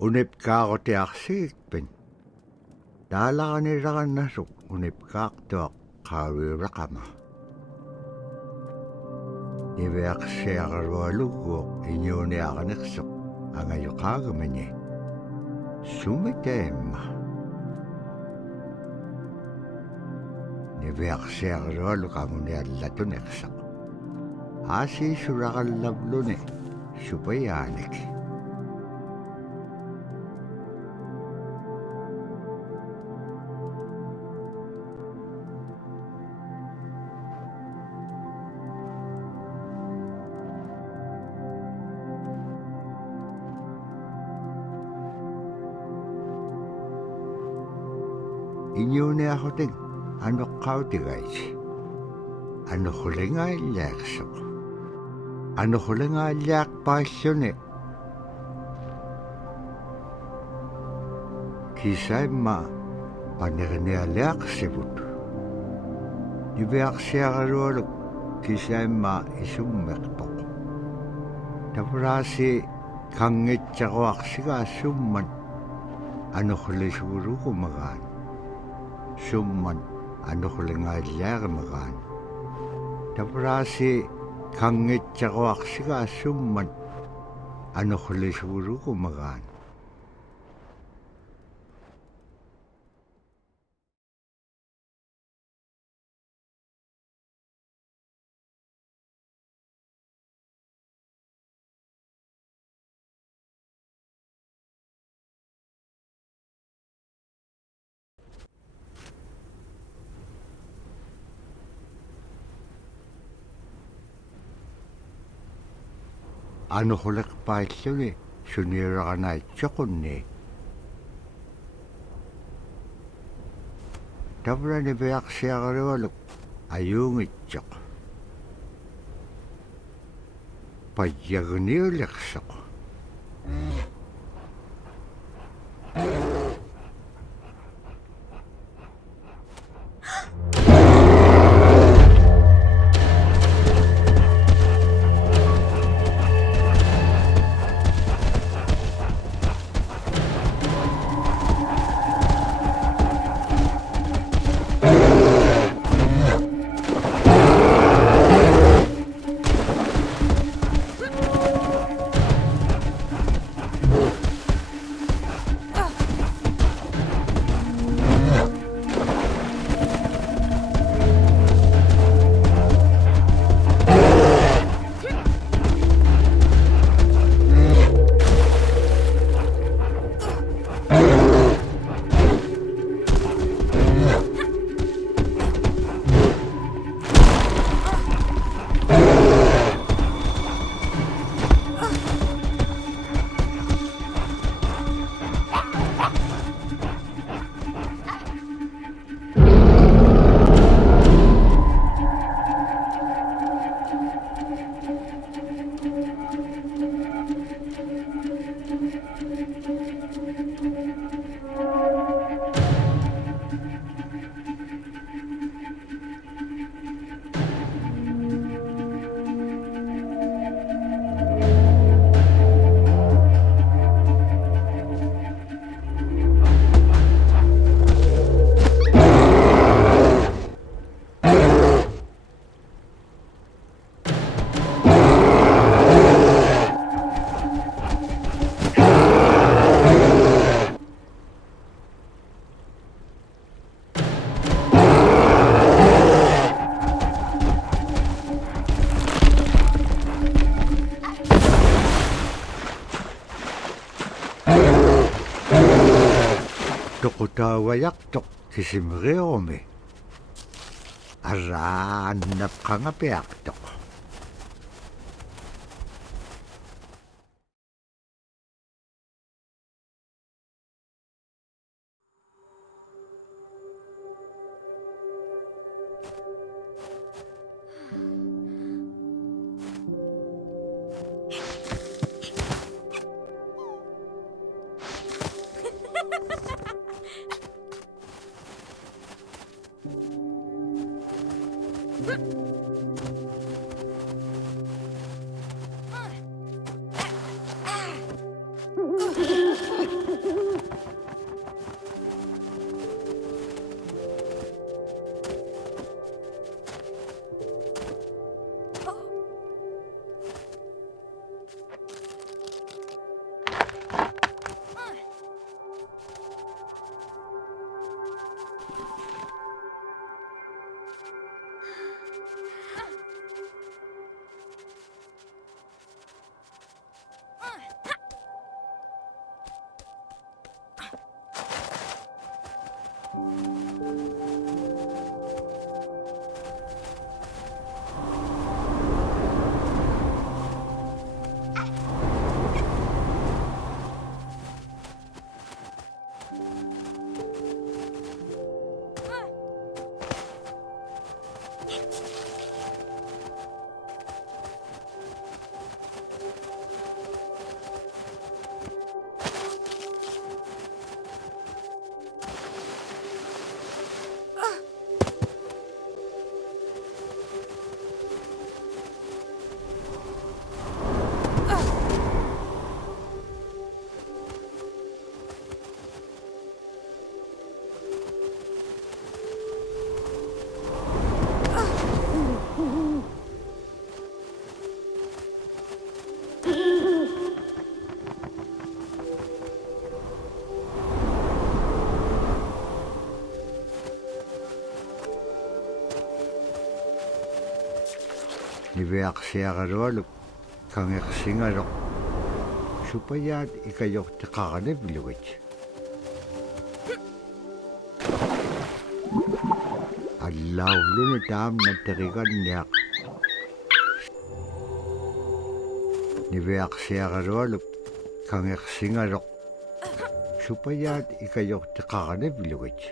Unip kaaqutiaqsigikpin taalaqanilaqannasuk unip kaaqtuaq qaaviuraqama niviaqsiaqarualugguuq iñuuniaqaniqsuq angayuqaagamani sumitaimma niviaqsiaqarualuk amuniallatuneqsaq aasiisuraqallavluni supayaanik iñuuniaqhutik anuqqautigaiti anuqqulingaaliaqsuq anuqqulingaaliaqpaalluni kisaimma paniqinialiaqsivut niviaqsiaqarualuk kisaimma isummeqpoq tavraasi kangitsaquaqsigaasumman anuqqulisugurugumagaan summan anuqqulingaaliaqamagaan tavraasi kangitsaquaqsigaasumman anuqqulisugurugumagaan anuqquliqpaalluni suniuraqanaitsoqunni tavrani viaqsiaqarualuk ayuungitsoq payyagniuliqsoq tuqutaawayaqtoq kisimeriorumi araannapqangapiaqtoq Niveaqsiaqalualuk kangeqsingaluq supayaat ikayorteqaraniviluit allauluni taamna teriganniaq niveaqsiaqalualuk kangeqsingaluq supayaat ikayorteqaraniviluit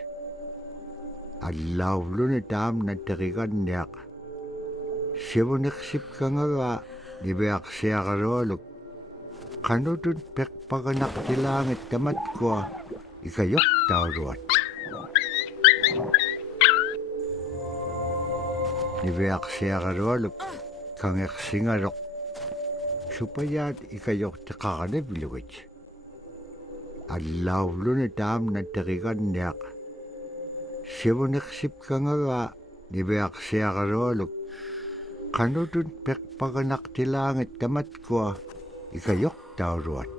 allauluni taamna teriganniaq Sivuneqsipkangaga niveaqsiaqalualuk qanutun peqpaganaqtilaangit tamatkua ikayortauruat niveaqsiaqalualuk kangeqsingaluq supayaat ikayorteqaraniviluit allauluni taamna teriganniaq sivuneqsipkangaga niveaqsiaqalualuk qanutun peqpaganaqtilaangit tamatkua ikayortauruat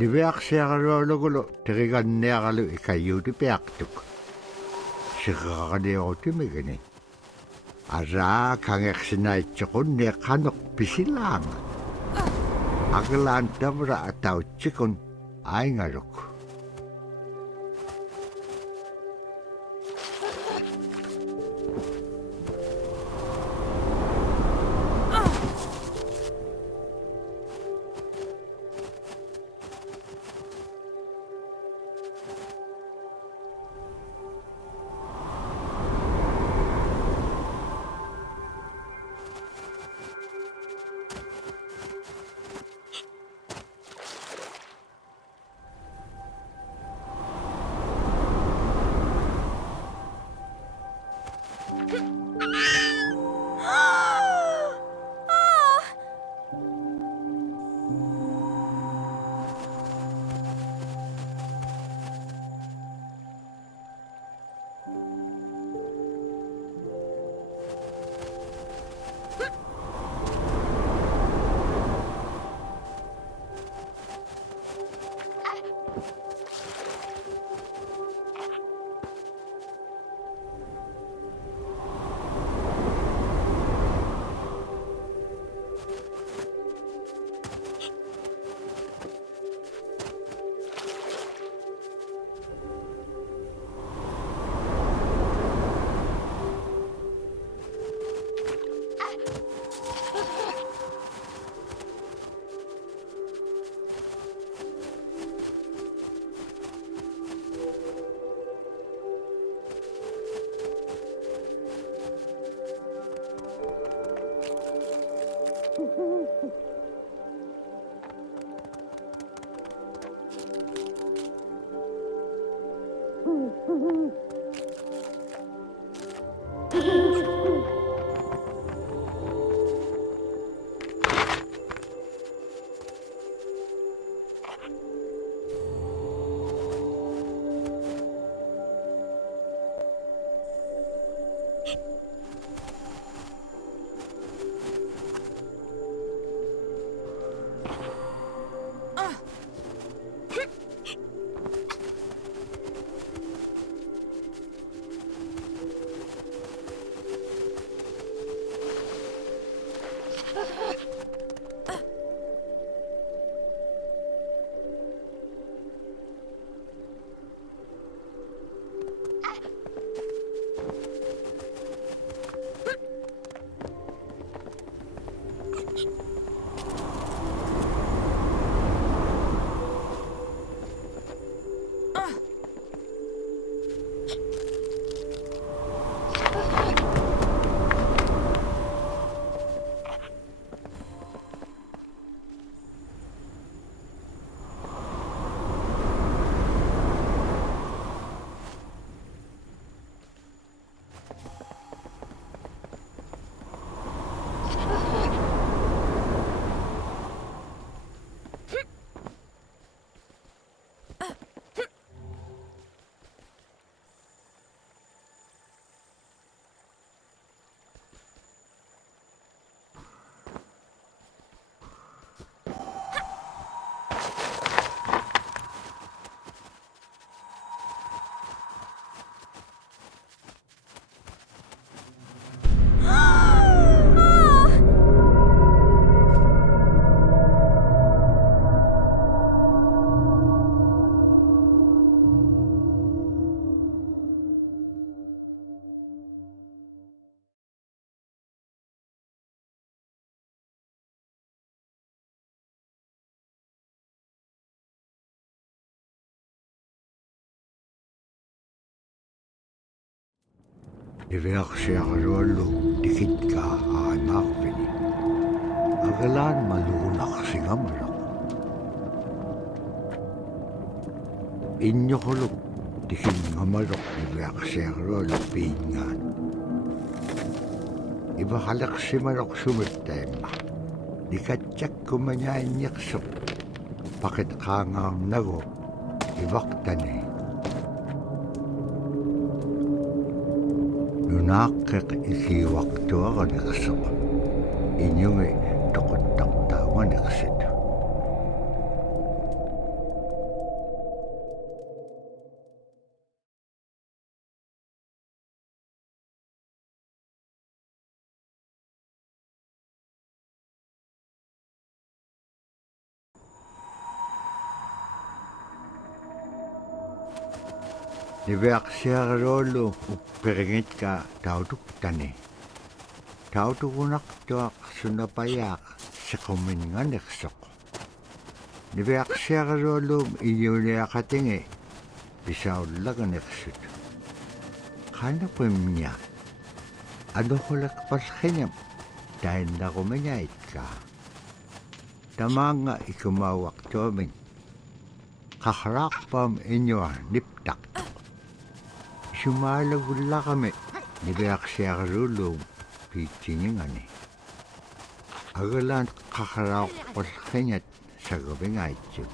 niveaqsiaqalualugulu teriganniaqalu ikayuutipiaqtuk siqaqaniurutimigini araa kangeqsinaitsoqunni qanuq pisilaanga aglaan tavra atautsikun aingaluk Iverksiarluallu tikitkaa aimaarpini. Agalaan maluunaqsingamalaq. Inñoquluk tikinngamaloq iverksiarluallu piingaan. Ivaqaleqsimaloq sumittaimma. Nikatjakkumañainniqsuq. Paqitqaangaarnagu ivaqtani. Nunaaqqiq isiuaqtuaraniqsuq. Iñungi toquttartaauaniqsit. Niveaqsiaruallu uppiringitka tautuktani. Tautugunaqtuaq sunapayaaq siquminganiqsoq. Niveaqsiaruallum iñuniaqatingi pisaullaganiqsut. Qanapimña anuqulaqpallqiñam tainnaqumiñaitka. Tamaanga ikumauaqtuamin qaqraaqpam iñua niptaq. Sumaalagullaqami niveaqsiarullum piitsingingani. Agalaan qaqraaqpallqiñat sagupingaitsut.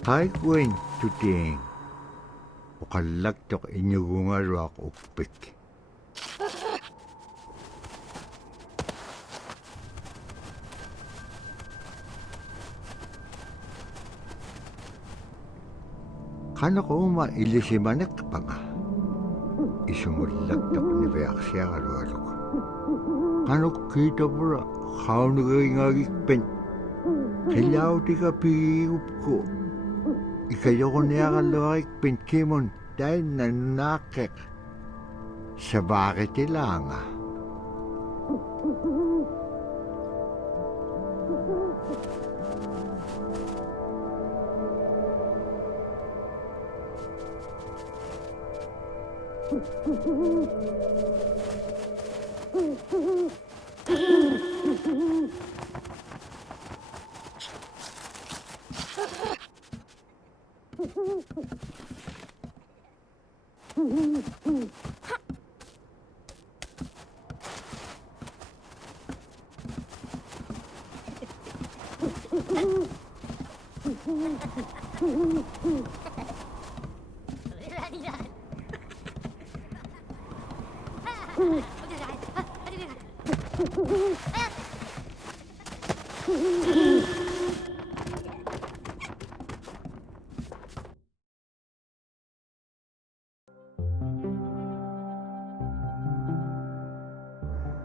Haikuin tuting. Ukalaktok inyugungaruak upik. Kano ko ilisimanek pa nga. Isumulaktok ni Beak siya karualok. Kano kita pura, kaunagayngagikpen. Kailaw di ka piyup ko. Ikayo ko niya kalawikpen kimon dahil nanakek. Sa bakit ilanga.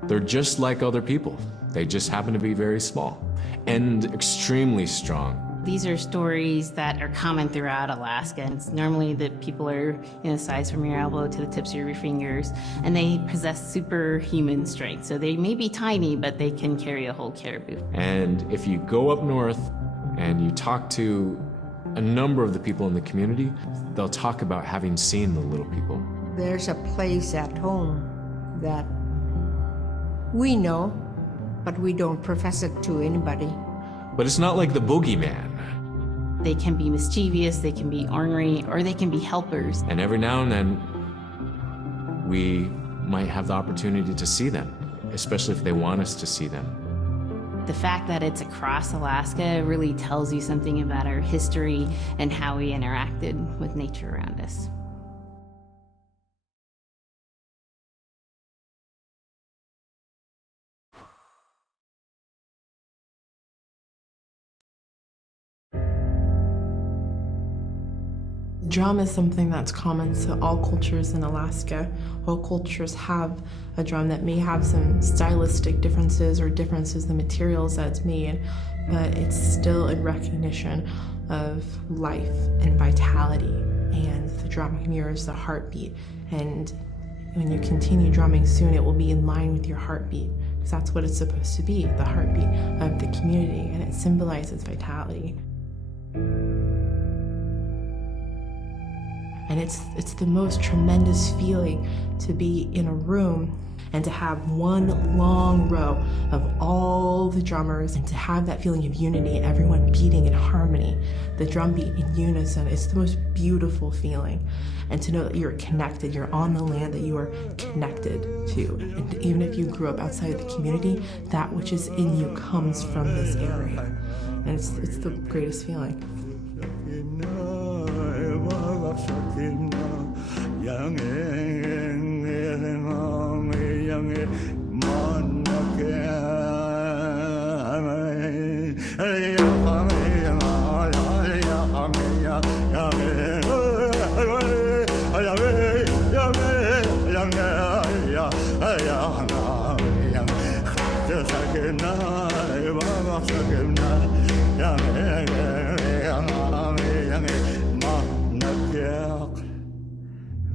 They're just like other people. They just happen to be very small and extremely strong. These are stories that are common throughout Alaska. It's normally that people are the size from your elbow to the tips of your fingers, and they possess superhuman strength. So they may be tiny, but they can carry a whole caribou. And if you go up north and you talk to a number of the people in the community, they'll talk about having seen the little people. There's a place at home that we know, but we don't profess it to anybody. But it's not like the boogeyman. They can be mischievous, they can be ornery, or they can be helpers. And every now and then, we might have the opportunity to see them, especially if they want us to see them. The fact that it's across Alaska really tells you something about our history and how we interacted with nature around us. Drum is something that's common to all cultures in Alaska. All cultures have a drum that may have some stylistic differences or differences in the materials that it's made, but it's still a recognition of life and vitality. And the drum mirrors the heartbeat. And when you continue drumming soon, it will be in line with your heartbeat, because that's what it's supposed to be, the heartbeat of the community, and it symbolizes vitality. And it's the most tremendous feeling to be in a room and to have one long row of all the drummers and to have that feeling of unity, everyone beating in harmony, the drum beat in unison. It's the most beautiful feeling. And to know that you're connected, you're on the land that you are connected to. And even if you grew up outside of the community, that which is in you comes from this area. And it's the greatest feeling.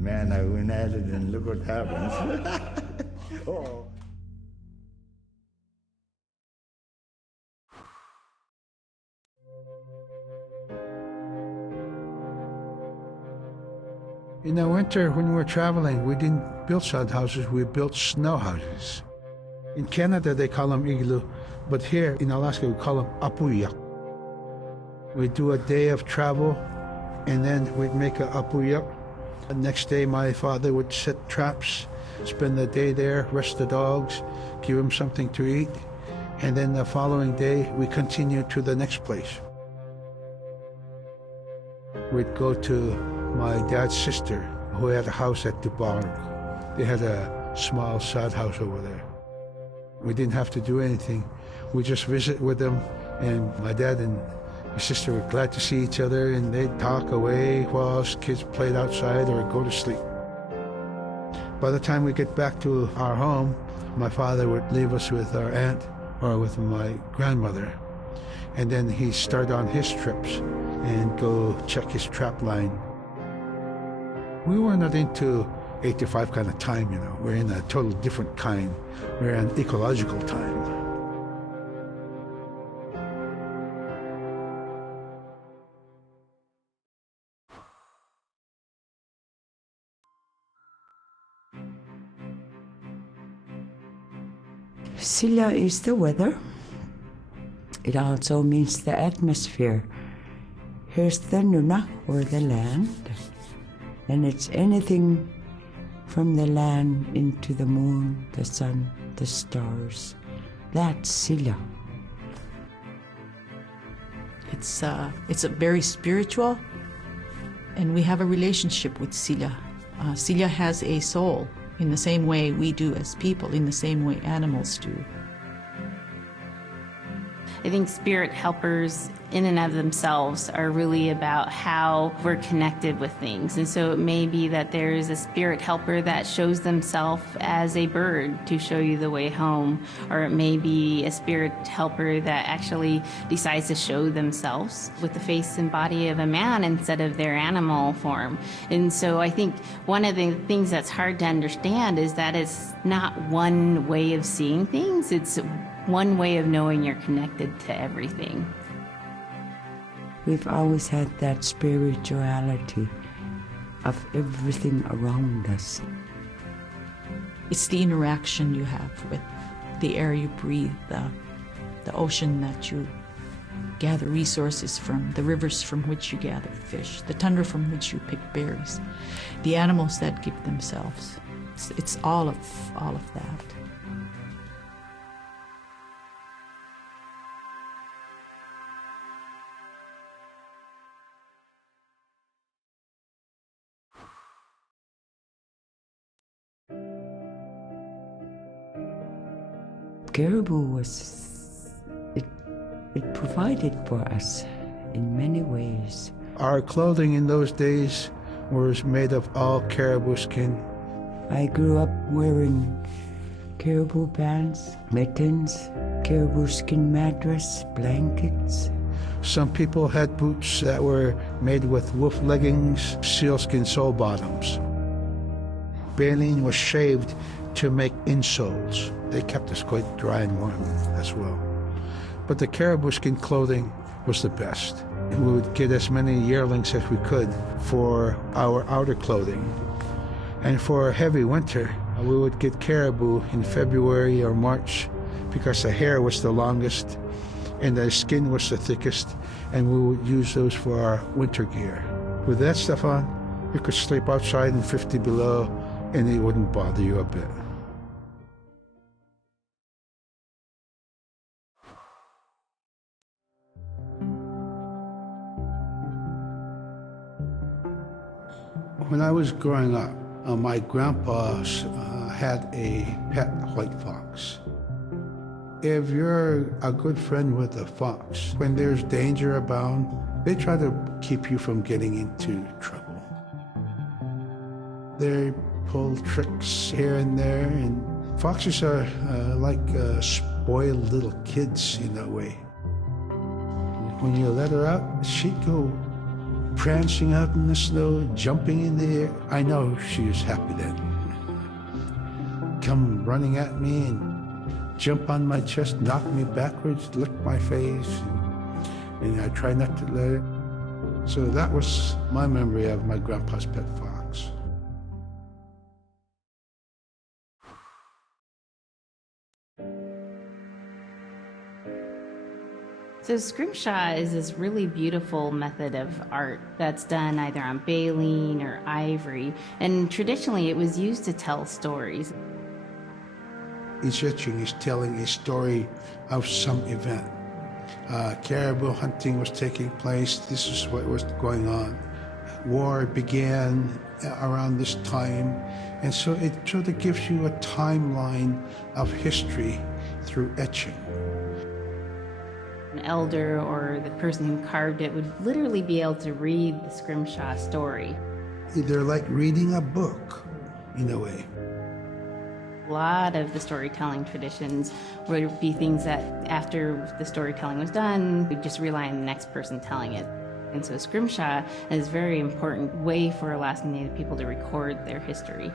Man, I went at it and look what happens. Oh. In the winter, when we were traveling, we didn't build sod houses, we built snow houses. In Canada, they call them igloo, but here in Alaska, we call them apuyak. We do a day of travel, and then we'd make a apuyak. The next day, my father would set traps, spend the day there, rest the dogs, give them something to eat, and then the following day, we continue to the next place. we'd go to my dad's sister, who had a house at Dubarg. They had a small sod house over there. We didn't have to do anything. We just visit with them, and my dad and my sister were glad to see each other, and they'd talk away while us kids played outside or go to sleep. By the time we get back to our home, my father would leave us with our aunt or with my grandmother, and then he'd start on his trips and go check his trap line. We were not into 8 to 5 kind of time, you know. We're in a total different kind. We're in ecological time. Sila is the weather. It also means the atmosphere. Here's the nuna, or the land. And it's anything from the land into the moon, the sun, the stars. That's Sila. It's a very spiritual, and we have a relationship with Sila. Sila has a soul in the same way we do as people, in the same way animals do. I think spirit helpers in and of themselves are really about how we're connected with things. And so it may be that there's a spirit helper that shows themselves as a bird to show you the way home, or it may be a spirit helper that actually decides to show themselves with the face and body of a man instead of their animal form. And so I think one of the things that's hard to understand is that it's not one way of seeing things, it's one way of knowing you're connected to everything. We've always had that spirituality of everything around us. It's the interaction you have with the air you breathe, the ocean that you gather resources from, the rivers from which you gather fish, the tundra from which you pick berries, the animals that give themselves. It's all of that. Caribou it provided for us in many ways. Our clothing in those days was made of all caribou skin. I grew up wearing caribou pants, mittens, caribou skin mattress, blankets. Some people had boots that were made with wolf leggings, sealskin sole bottoms. Baleen was shaved to make insoles. They kept us quite dry and warm as well. But the caribou skin clothing was the best. We would get as many yearlings as we could for our outer clothing. And for a heavy winter, we would get caribou in February or March because the hair was the longest and the skin was the thickest, and we would use those for our winter gear. With that stuff on, you could sleep outside in 50 below and it wouldn't bother you a bit. When I was growing up, my grandpa had a pet white fox. If you're a good friend with a fox, when there's danger abound, they try to keep you from getting into trouble. They pull tricks here and there, and foxes are like spoiled little kids in a way. When you let her out, she'd go prancing out in the snow, jumping in the air. I know she was happy then. Come running at me and jump on my chest, knock me backwards, lick my face, and I try not to let it. So that was my memory of my grandpa's pet fox. So scrimshaw is this really beautiful method of art that's done either on baleen or ivory, and traditionally it was used to tell stories. Each etching is telling a story of some event. Caribou hunting was taking place, this is what was going on. war began around this time, and so it sort of gives you a timeline of history through etching. An elder or the person who carved it would literally be able to read the scrimshaw story. They're like reading a book, in a way. A lot of the storytelling traditions would be things that after the storytelling was done, we'd just rely on the next person telling it. And so scrimshaw is a very important way for Alaskan Native people to record their history.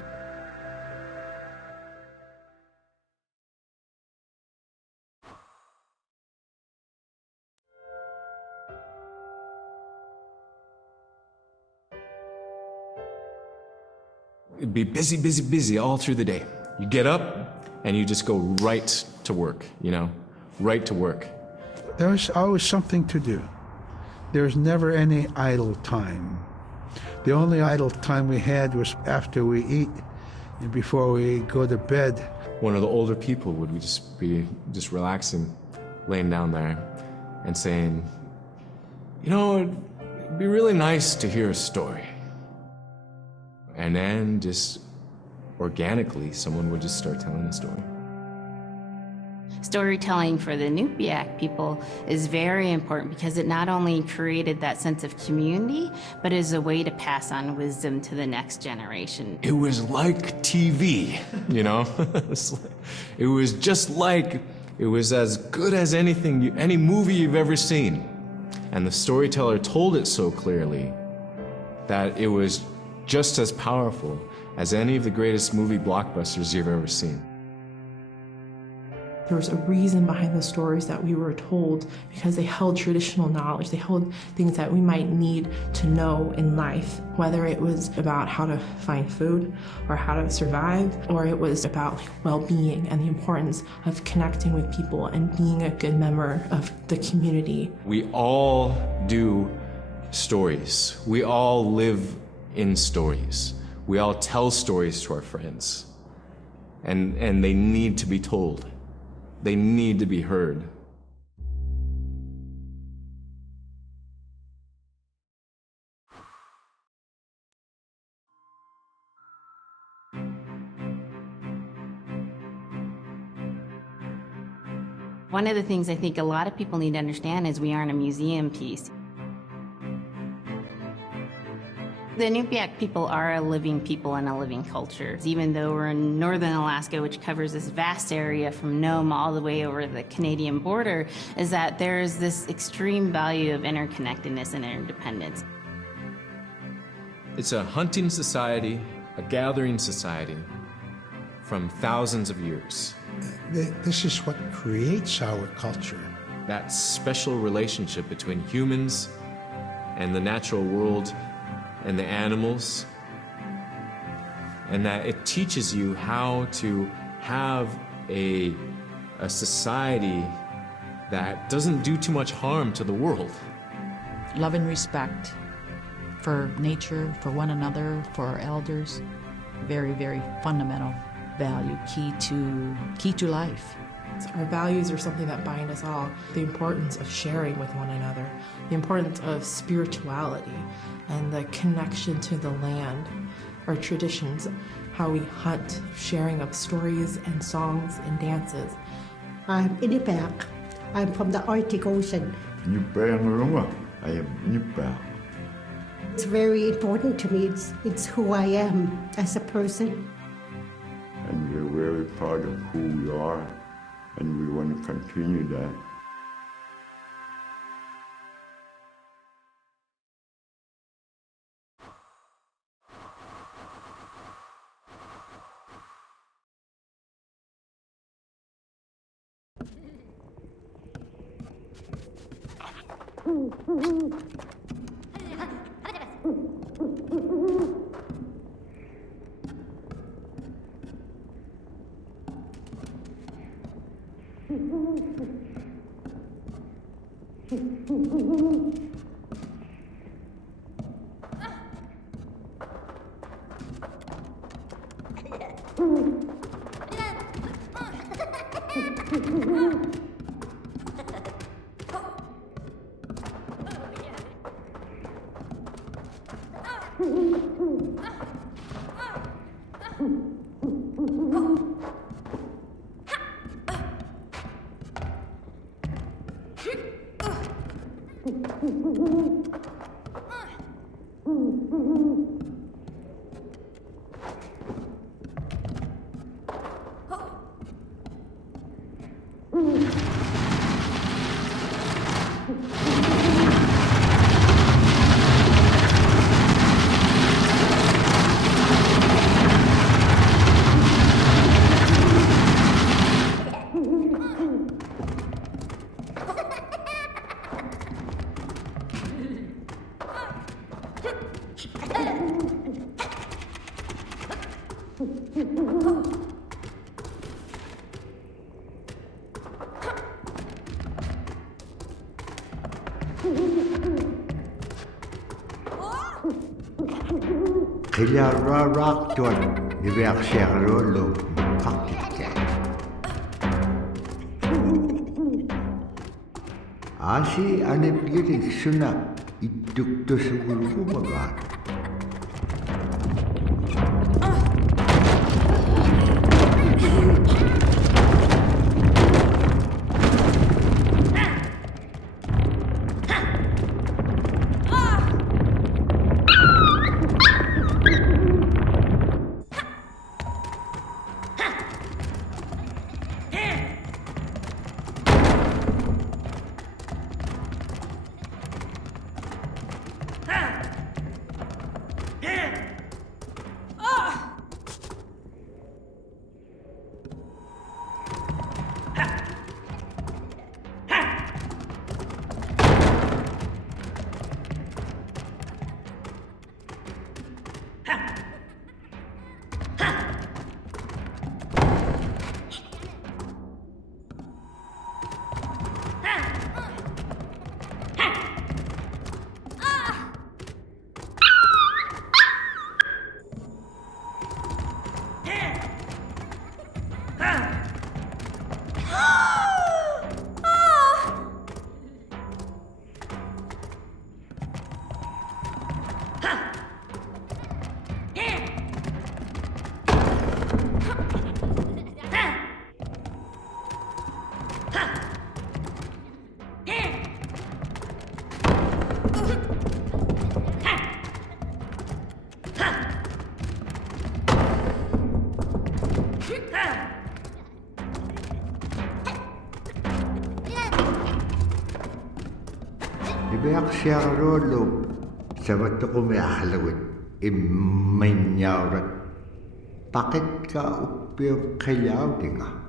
It'd be busy, busy, busy all through the day. You get up and you just go right to work, right to work. There was always something to do. There was never any idle time. The only idle time we had was after we eat and before we go to bed. One of the older people would just be relaxing, laying down there and saying, it'd be really nice to hear a story. And then just organically, someone would just start telling a story. Storytelling for the Inupiaq people is very important because it not only created that sense of community, but is a way to pass on wisdom to the next generation. It was like TV, It was just like, it was as good as any movie you've ever seen. And the storyteller told it so clearly that it was just as powerful as any of the greatest movie blockbusters you've ever seen. There was a reason behind the stories that we were told because they held traditional knowledge. They held things that we might need to know in life, whether it was about how to find food or how to survive, or it was about well-being and the importance of connecting with people and being a good member of the community. We all do stories. We all live in stories. We all tell stories to our friends. And they need to be told. They need to be heard. One of the things I think a lot of people need to understand is we aren't a museum piece. The Inupiaq people are a living people and a living culture. Even though we're in northern Alaska, which covers this vast area from Nome all the way over the Canadian border, is that there's this extreme value of interconnectedness and interdependence. It's a hunting society, a gathering society from thousands of years. This is what creates our culture. That special relationship between humans and the natural world and the animals, and that it teaches you how to have a society that doesn't do too much harm to the world. Love and respect for nature, for one another, for our elders. Very, very fundamental value, key to life. Our values are something that bind us all. The importance of sharing with one another, the importance of spirituality, and the connection to the land, our traditions, how we hunt, sharing of stories and songs and dances. I'm Inupiaq. I'm from the Arctic Ocean. I am Inupiaq. It's very important to me. It's who I am as a person. And we're very proud of who we are, and we want to continue that. Kila rarak tuan dibiak syarul lo kakitnya. Asi ane pilih suna iduk tu segulu magar. Dibiak syarul lo sabat tu kumi ahlawit immenyaurat paket ka upiang kayaw dinga.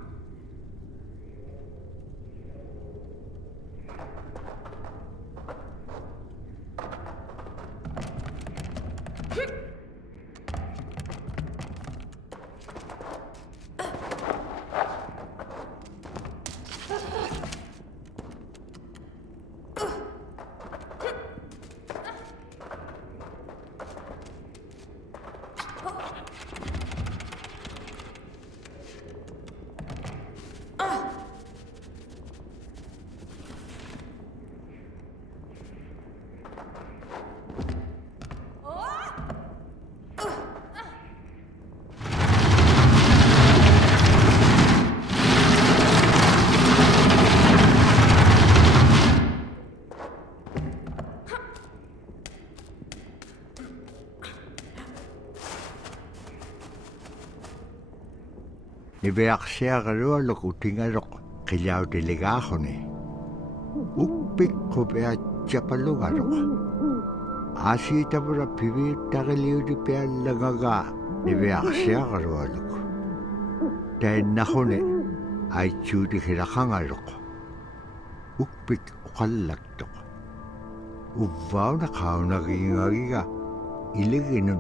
Dibiak syarul lo kutingarok kayaw delegahone. Upik ko bea chapalugarok. Asi tabura pibi tagaliw di bea lagaga dibiak syarul lo. Dahil nahone ay chudi hirakangarok. Upik ukalagtok. Uvaw na kao nagingagiga. Iliginun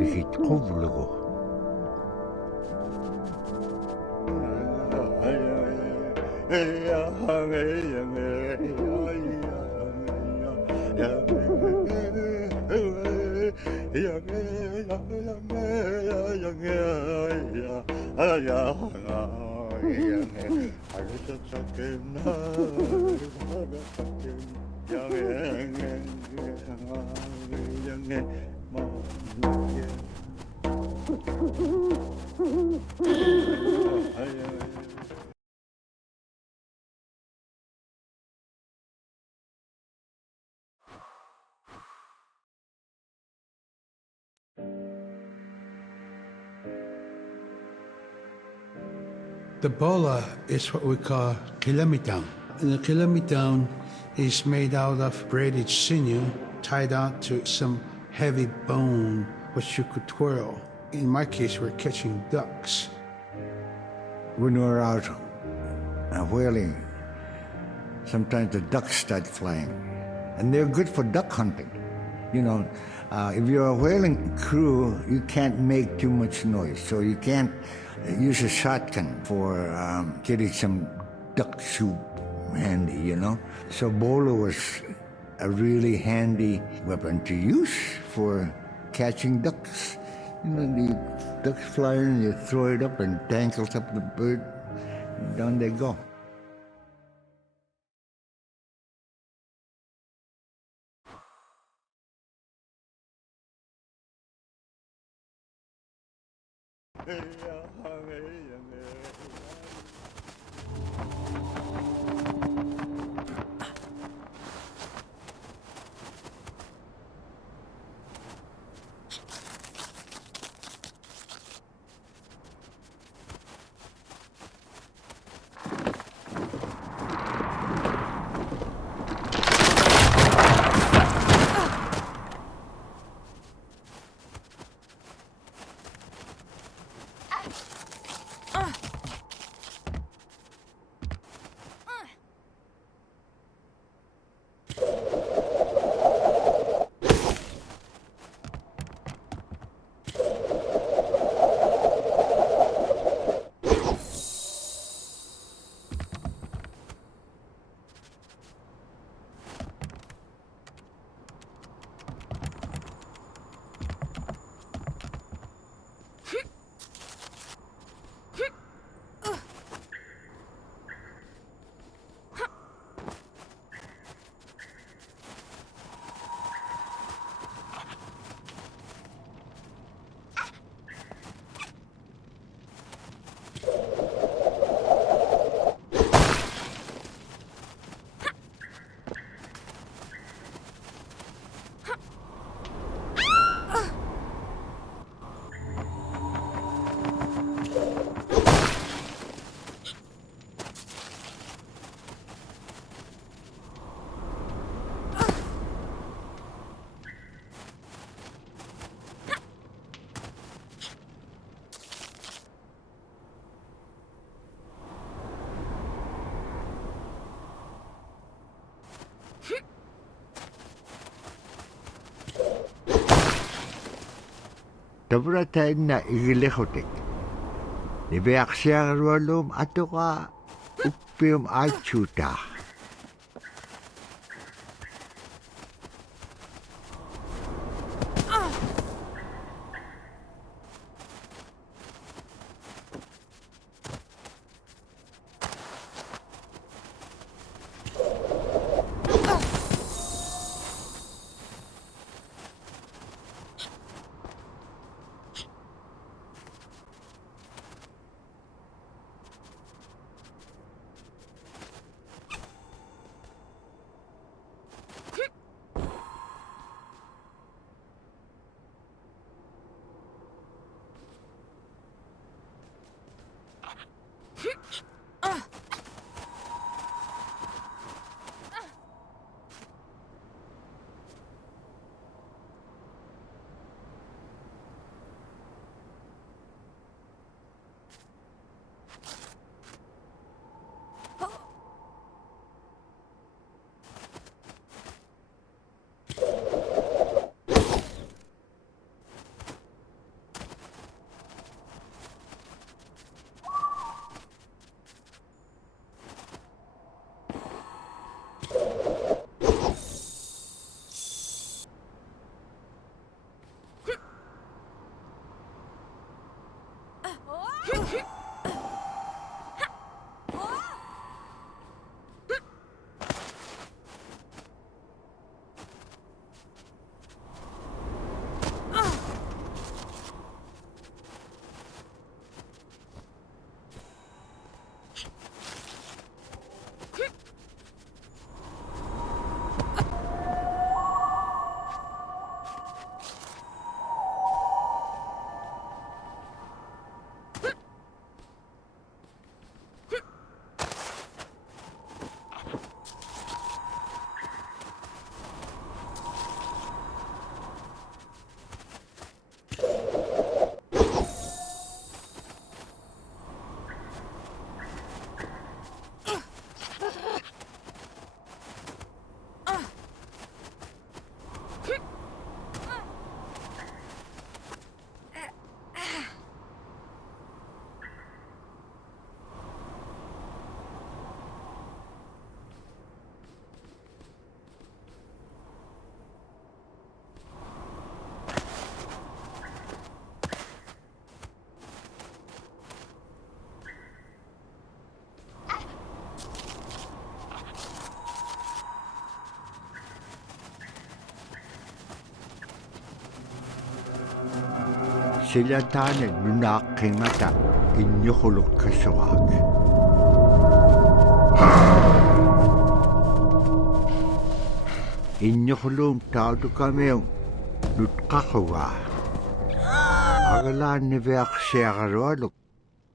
pikit kublugo. The bola is what we call kilamitang. And the kilamitang is made out of braided sinew tied out to some heavy bone which you could twirl. In my case, we're catching ducks. When we're out whaling, sometimes the ducks start flying. And they're good for duck hunting. You know, if you're a whaling crew, you can't make too much noise. So you can't use a shotgun for getting some duck soup handy, you know. So bolo was a really handy weapon to use for catching ducks. You know, the ducks fly in, you throw it up and tangles up the bird, and down they go. Tavratain na igilehotik. Nibeaksiang rualum atoka upium achuta. Sila tanet nunaking mata inyukulok kasuwag. Inyukulong tawdo kami yung nutkakawa. Agalaan ni Veak siyakarwalok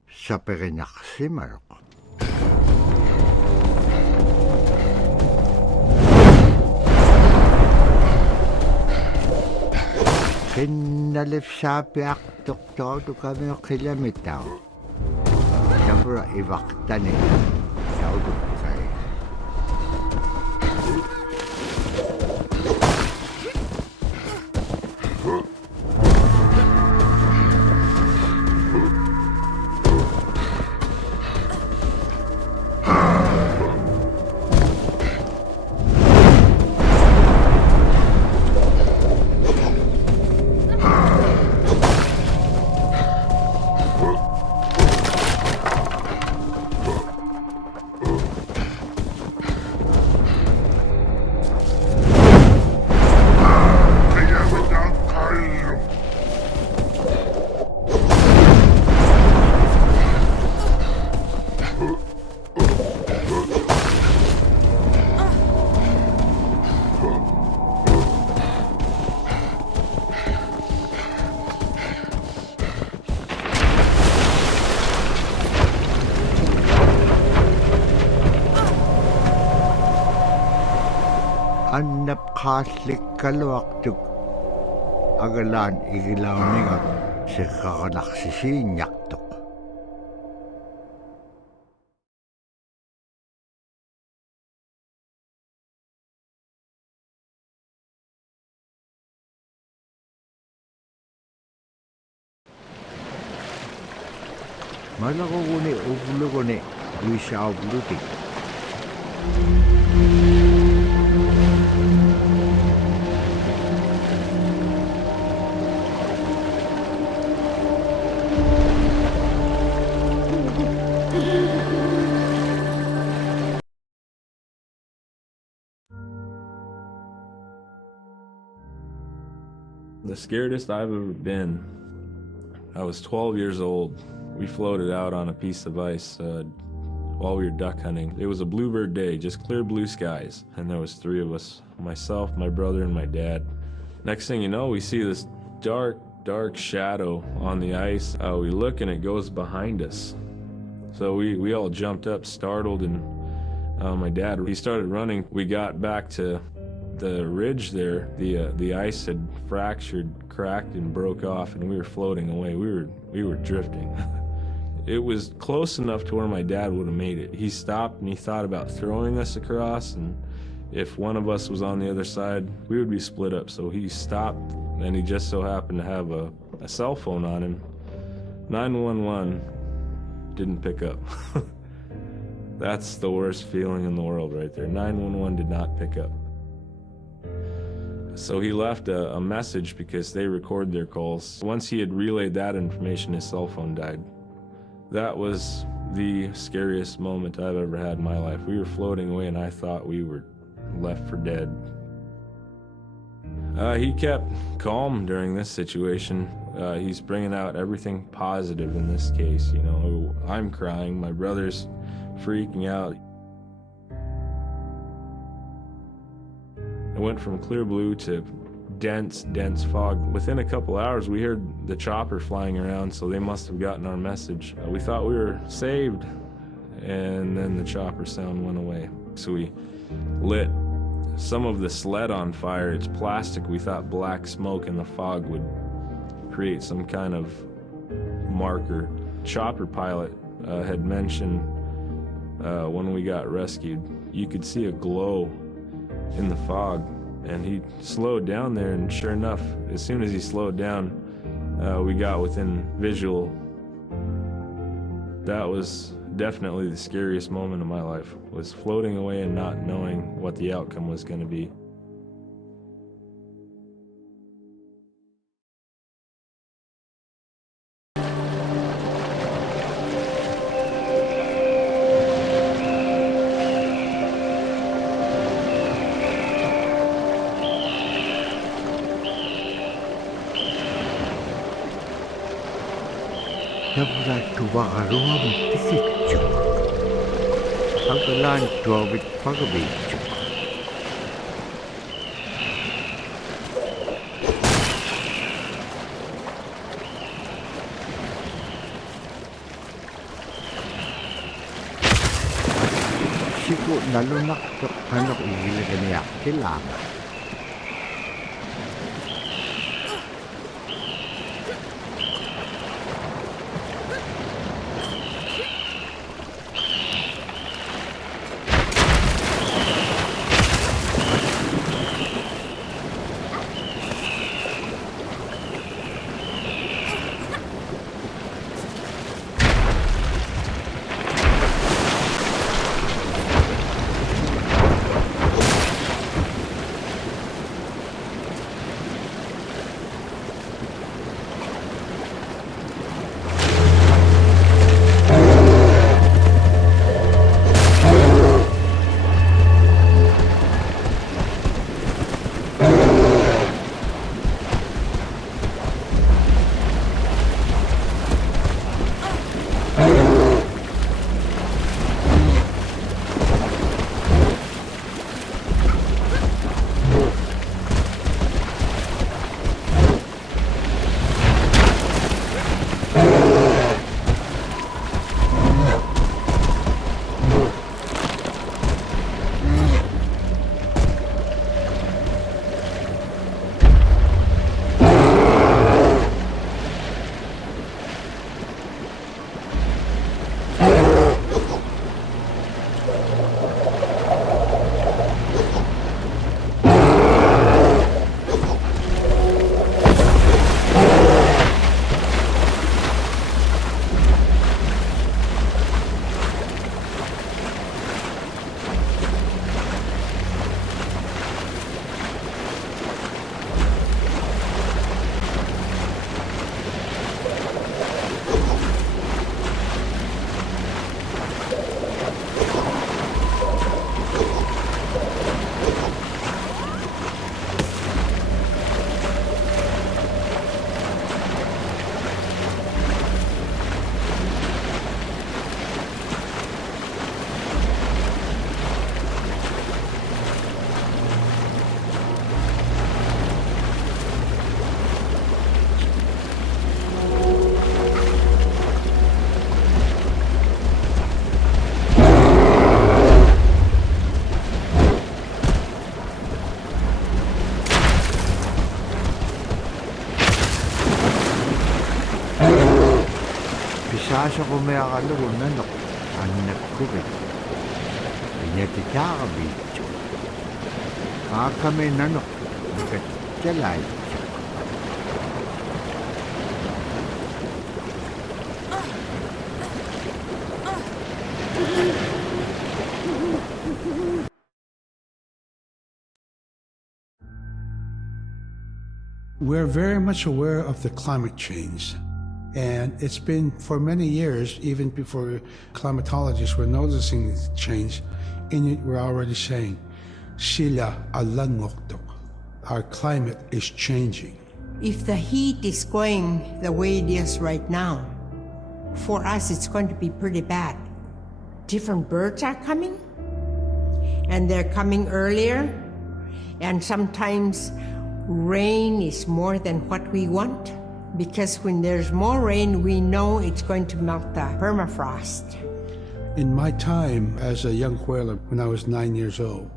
sa pekinyaksimarok. Kinalip sabi aktok tawdo kami yung kilamitaw. Sabra ibaktanin tawdo kayo. Anap kaslik kalwaktuk agalan igilaw ningap si kakanaksisi nyaktuk. Malako kuni upulo kuni wisya upulutik. The scaredest I've ever been, I was 12 years old. We floated out on a piece of ice while we were duck hunting. It was a bluebird day, just clear blue skies. And there was 3 of us, myself, my brother, and my dad. Next thing you know, we see this dark shadow on the ice. We look and it goes behind us. So we all jumped up, startled, and my dad, he started running. We got back to the ridge there. The ice had fractured, cracked, and broke off, and we were floating away. We were drifting. It was close enough to where my dad would have made it. He stopped and he thought about throwing us across, and if one of us was on the other side, we would be split up. So he stopped, and he just so happened to have a cell phone on him. 911 didn't pick up. That's the worst feeling in the world right there. 911 did not pick up. So he left a message because they record their calls. Once he had relayed that information, his cell phone died. That was the scariest moment I've ever had in my life. We were floating away and I thought we were left for dead. He kept calm during this situation. He's bringing out everything positive in this case. You know, I'm crying, my brother's freaking out. It went from clear blue to dense fog. Within a couple hours, we heard the chopper flying around, so they must have gotten our message. We thought we were saved, and then the chopper sound went away. So we lit some of the sled on fire. It's plastic. We thought black smoke in the fog would create some kind of marker. Chopper pilot had mentioned when we got rescued, you could see a glow in the fog, and he slowed down there, and sure enough, as soon as he slowed down, we got within visual. That was definitely the scariest moment of my life, was floating away and not knowing what the outcome was going to be. Tavra tuvaruam tikichu. Pagalan tuavit pagabichu. Siku nalunak to hanok igila kaniyak kilang. Pisasa ko may akalaw na anak ko rin. Pinatitaka bicho. Kami nanok, nagkatsalay. We're very much aware of the climate change. And it's been for many years, even before climatologists were noticing this change, Inuit were already saying, Sila alangoktok. Our climate is changing. If the heat is going the way it is right now, for us it's going to be pretty bad. Different birds are coming, and they're coming earlier, and sometimes rain is more than what we want, because when there's more rain, we know it's going to melt the permafrost. In my time as a young whaler, when I was 9 years old,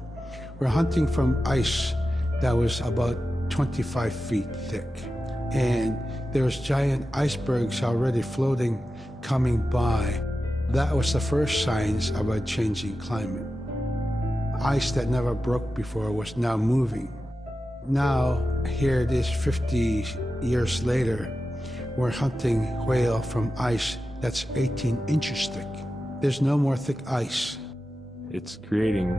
we're hunting from ice that was about 25 feet thick. And there was giant icebergs already floating, coming by. That was the first signs of a changing climate. Ice that never broke before was now moving. Now, here it is 50 years later, we're hunting whale from ice that's 18 inches thick. There's no more thick ice. It's creating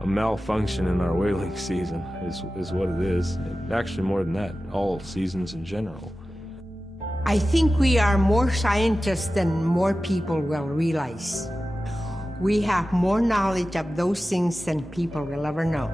a malfunction in our whaling season is what it is. Actually, more than that, all seasons in general. I think we are more scientists than more people will realize. We have more knowledge of those things than people will ever know.